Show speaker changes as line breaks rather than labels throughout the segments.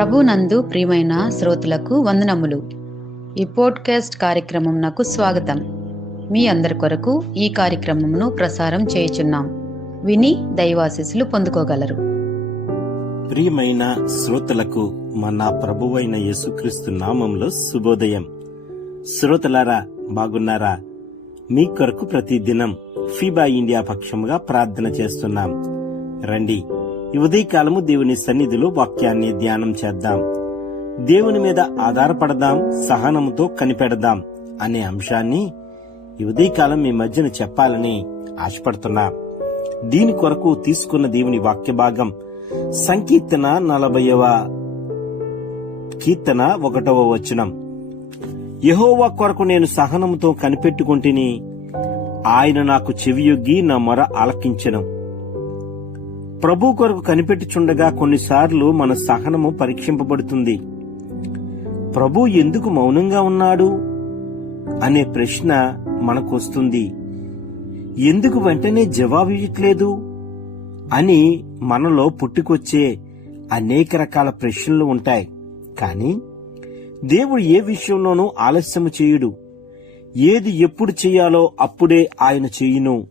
ప్రభునందు ప్రియమైన శ్రోతలకు వందనములు. ఈ పోడ్కాస్ట్ కార్యక్రమం నాకు స్వాగతం. మీ అందరి కొరకు ఈ కార్యక్రమమును ప్రసారం చేయుచున్నాం. విని దైవాశీస్సులు పొందుకోగలరు.
ప్రియమైన శ్రోతలకు మన ప్రభువైన యేసుక్రీస్తు నామంలో శుభోదయం. శ్రోతలారా బాగున్నారా? మీ కొరకు ప్రతిదినం ఫీబా ఇండియా పక్షముగా ప్రార్థన చేస్తున్నాం. రండి ఈ ఉదయకాలము దేవుని సన్నిధిలో వాక్యాన్ని ధ్యానం చేద్దాం. దేవుని మీద ఆధారపడదాం సహనముతో కనిపెడదాం అనే అంశాన్ని ఈ ఉదయకాలం మీ మధ్యన చెప్పాలని ఆశపడుతున్నా. దీని కొరకు తీసుకున్న దేవుని వాక్య భాగం సంకీర్తన నలభైవ కీర్తన ఒకటవ వచనం. యహోవా కొరకు నేను సహనముతో కనిపెట్టుకుంటుని ఆయన నాకు చెవియొగ్గి నా మొర ఆలకించను. ప్రభు కొరకు కనిపెట్టుచుండగా కొన్నిసార్లు మన సహనము పరీక్షింపబడుతుంది. ప్రభు ఎందుకు మౌనంగా ఉన్నాడు? అనే ప్రశ్న మనకొస్తుంది. ఎందుకు వెంటనే జవాబు ఇవ్వట్లేదు అని మనలో పుట్టుకొచ్చే అనేక రకాల ప్రశ్నలు ఉంటాయి. కానీ దేవుడు ఏ విషయంలోనూ ఆలస్యము చేయుడు. ఏది ఎప్పుడు చేయాలో అప్పుడే ఆయన చేయును.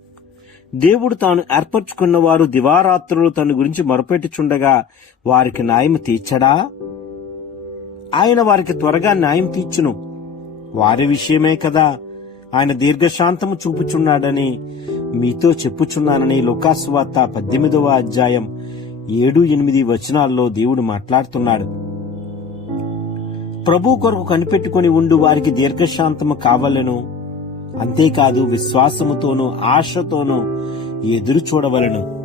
దేవుడు తాను ఏర్పరచుకున్న వారు దివారాత్రులు తన గురించి మొరపెట్టుచుండగా వారికి న్యాయం తీర్చడా? ఆయన వారికి త్వరగా న్యాయం తీర్చును. వారి విషయమే కదా ఆయన దీర్ఘశాంతము చూపుచున్నాడని మీతో చెప్పుచున్నానని లుకాసువార్త పద్దెనిమిదవ అధ్యాయం ఏడు ఎనిమిది వచనాల్లో దేవుడు మాట్లాడుతున్నాడు. ప్రభు కొరకు కనిపెట్టుకుని ఉండు వారికి దీర్ఘశాంతము కావలను. అంతేకాదు విశ్వాసముతోనూ ఆశతోనూ ఎదురు చూడవలను.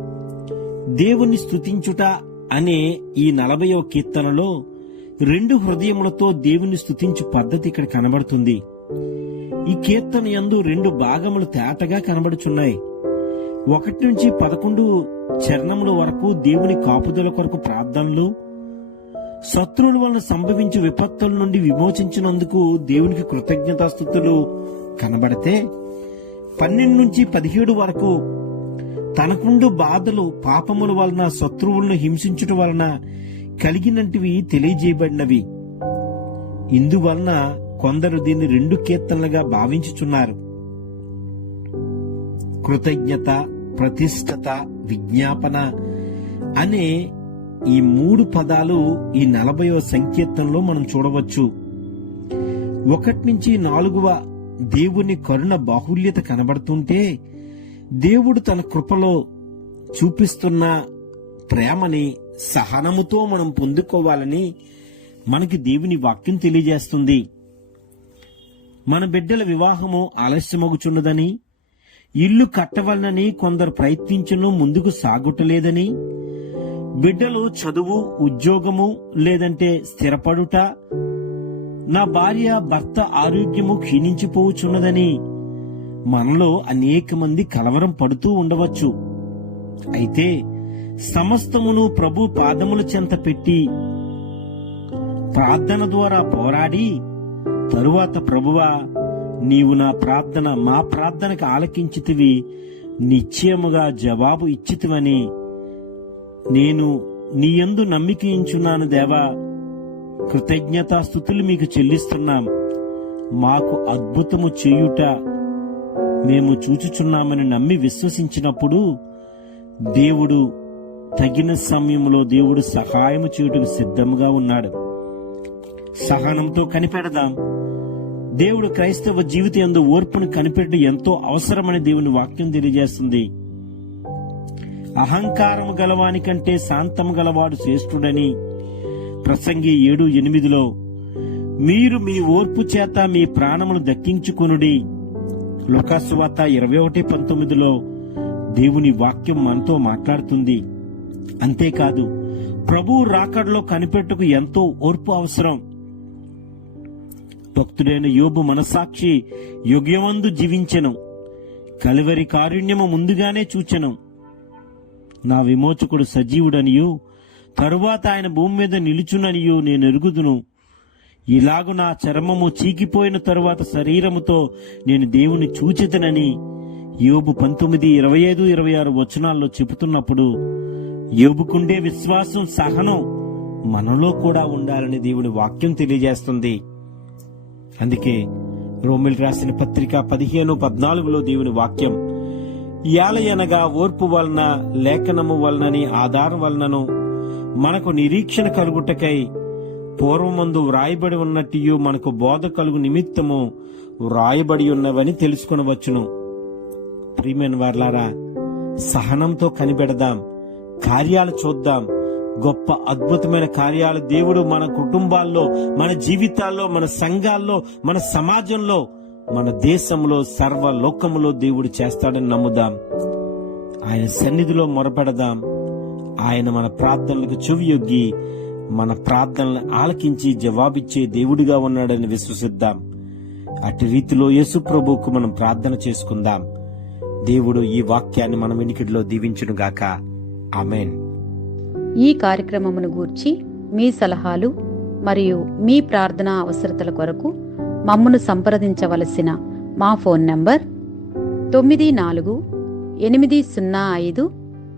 దేవుణ్ణి స్తుతించుట అనే ఈ నలభైవ కీర్తనలో రెండు హృదయములతో దేవుని స్తుతించు పద్ధతి ఇక్కడ కనబడుతుంది. ఈ కీర్తన యందు రెండు భాగములు తేటగా కనబడుచున్నాయి. ఒకటి నుంచి పదకొండు చరణముల వరకు దేవుని కాపుదల కొరకు ప్రార్థనలు శత్రువుల వలన సంభవించి విపత్తుల నుండి విమోచించినందుకు దేవునికి కృతజ్ఞతాస్థుతులు కనబడితే పన్నెండు నుంచి పదిహేడు వరకు తనకుండు బాధలు పాపముల వలన శత్రువులను హింసించుట వలన కలిగినటివి తెలియజేయబడినవి. ఇందువలన కొందరు దీన్ని రెండు కీర్తనలుగా భావించుచున్నారు. కృతజ్ఞత ప్రతిష్టత విజ్ఞాపన అనే ఈ మూడు పదాలు ఈ నలభైవ సంకీర్తనలో మనం చూడవచ్చు. ఒకటి నుంచి నాలుగవ దేవుని కరుణ బాహుల్యత కనబడుతుంటే దేవుడు తన కృపలో చూపిస్తున్న ప్రేమని సహనముతో మనం పొందుకోవాలని మనకి దేవుని వాక్యం తెలియజేస్తుంది. మన బిడ్డల వివాహము ఆలస్యమగుచున్నదని ఇల్లు కట్టవలనని కొందరు ప్రయత్నించను ముందుకు సాగుటలేదని బిడ్డలు చదువు ఉద్యోగము లేదంటే స్థిరపడుట నా భార్య భర్త ఆరోగ్యము క్షీణించిపోవచ్చున్నదని మనలో అనేక మంది కలవరం పడుతూ ఉండవచ్చు. అయితే సమస్తమును ప్రభు పాదముల చెంత పెట్టి ప్రార్థన ద్వారా పోరాడి తరువాత ప్రభువా నీవు నా ప్రార్థన మా ప్రార్థనకు ఆలకించితివి నిశ్చయముగా జవాబు ఇచ్చితివని నేను నీయందు నమ్మికయించున్నాను దేవా. కృతజ్ఞతాస్థుతులు మీకు చెల్లిస్తున్నాం. మాకు అద్భుతము చేయుట మేము చూచుచున్నామని నమ్మి విశ్వసించినప్పుడు దేవుడు తగిన సమయంలో దేవుడు సహాయము చేయుటకు సిద్ధముగా ఉన్నాడు. సహనంతో కనిపెడదాం. దేవుడు క్రైస్తవ జీవితం ఎందు ఓర్పును కనిపెట్టడం ఎంతో అవసరమని దేవుని వాక్యం తెలియజేస్తుంది. అహంకారము గలవానికంటే శాంతము గలవాడు శ్రేష్ఠుడని ప్రసంగి ఏడు ఎనిమిదిలో మీరు మీ ఓర్పు చేత మీ ప్రాణమును దక్కించుకొనుడి. లోకాసువాత ఇరవై ఒకటి పంతొమ్మిదిలో దేవుని వాక్యం మనతో మాట్లాడుతుంది. అంతేకాదు ప్రభు రాకడలో కనిపెట్టుకు ఎంతో ఓర్పు అవసరం. భక్తుడైన యోబు మనసాక్షి యుగ్యమందు జీవించను. కలివరి కారుణ్యము ముందుగానే చూచెను. నా విమోచకుడు సజీవుడనియు తరువాత ఆయన భూమి మీద నిలుచుననియు నేను ఎరుగుదును ఇలాగు నా చర్మము చీకిపోయిన తరువాత శరీరముతో నేను దేవుని చూచితనని యోబు పంతొమ్మిది ఇరవై ఐదు ఇరవై ఆరు వచనాల్లో చెబుతున్నప్పుడు యోబుకుండే విశ్వాసం సహనం మనలో కూడా ఉండాలని దేవుని వాక్యం తెలియజేస్తుంది. అందుకే రోమిల్ రాసిన పత్రిక పదిహేను పద్నాలుగులో దేవుని వాక్యం యాలయనగా ఓర్పు వలన లేఖనము వలనని ఆధారం వలనను మనకు నిరీక్షణ కలుగుటకై పూర్వమందు వ్రాయబడి ఉన్నట్టు మనకు బోధ కలుగు నిమిత్తము వ్రాయబడి ఉన్నవని తెలుసుకునవచ్చును. ప్రియమైన వార్లారా సహనంతో కనిపెడదాం కార్యాలు చూద్దాం. గొప్ప అద్భుతమైన కార్యాలు దేవుడు మన కుటుంబాల్లో మన జీవితాల్లో మన సంఘాల్లో మన సమాజంలో మన దేశంలో సర్వ లోకములో దేవుడు చేస్తాడని నమ్ముదాం. ఆయన సన్నిధిలో మొరపెడదాం. ఆయన మన ప్రార్థనలకు చెవియొగ్గి మన ప్రార్థనలను ఆలకించి జవాబిచ్చే దేవుడిగా ఉన్నాడని విశ్వసిద్దాం. అటు రీతిలో యేసు ప్రభువుకు మనం ప్రార్థన చేసుకుందాం. దేవుడు ఈ వాక్యాన్ని మన వెనికిడిలో దీవించునుగాక. ఆమెన్.
ఈ కార్యక్రమమును గూర్చి మీ సలహాలు మరియు మీ ప్రార్థనా అవసరతల కొరకు మమ్మను సంప్రదించవలసిన మా ఫోన్ నంబర్ తొమ్మిది నాలుగు ఎనిమిది సున్నా ఐదు